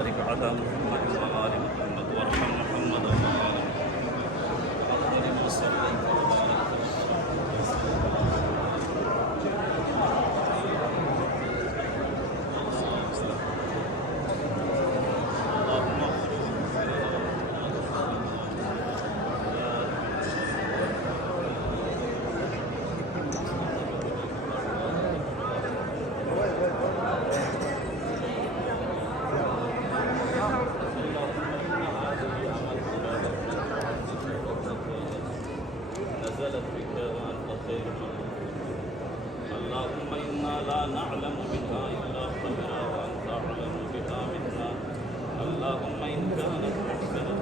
وبارك على محمد وآل محمد وارحم محمد وآل محمد وصليت نزلت بك وأنت خير من اللهم إنا لا نعلم بها إلا خيرا وأنت أعلم بها منا اللهم إن كانت محسنة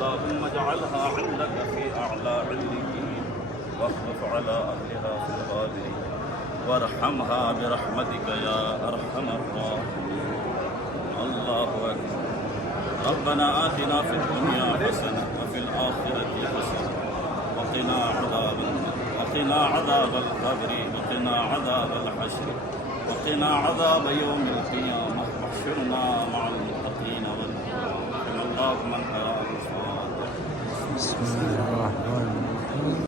اللهم اجعلها عندك في أعلى عليين واخلف على أهلها في الغابرين وارحمها برحمتك يا أرحم الراحمين. الله أكبر. ربنا آتنا في الدنيا حسنة وفي الآخرة حسنة وقنا عذاب النار وقنا عذاب القبر وقنا عذاب الحشر وقنا عذاب يوم القيامة واحشرنا مع المتقين والمؤمنين. اللهم انت بسم الله الرحمن الرحيم.